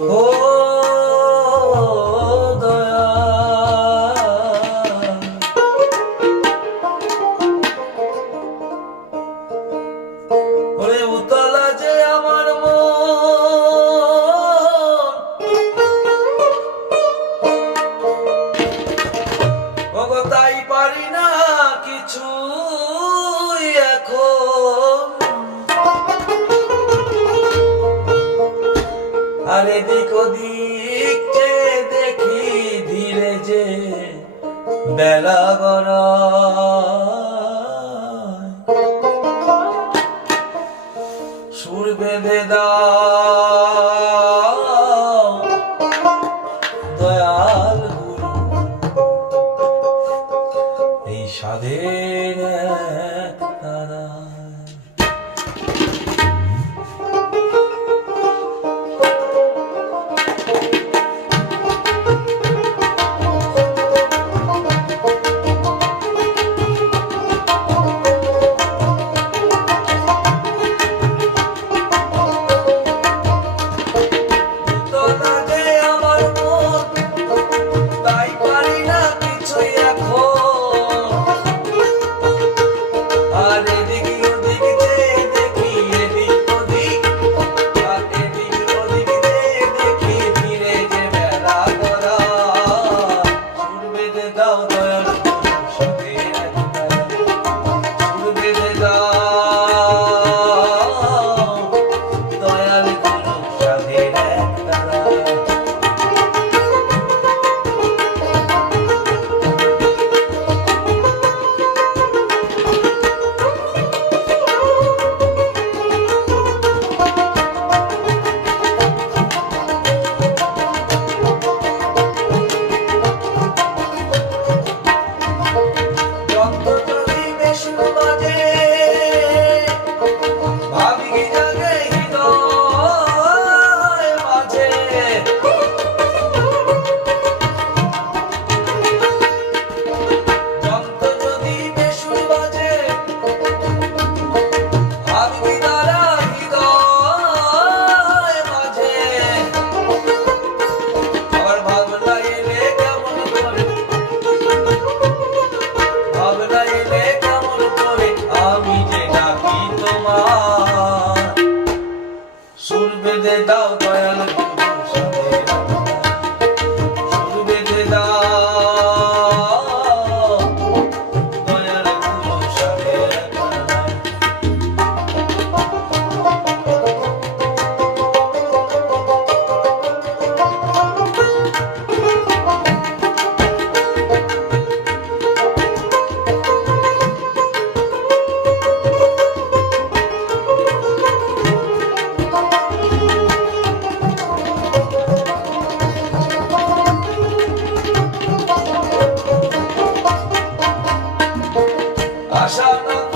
오. আর এদিক ওদিক দেখি ধীরে যে বেলা গড়ায় ভাষা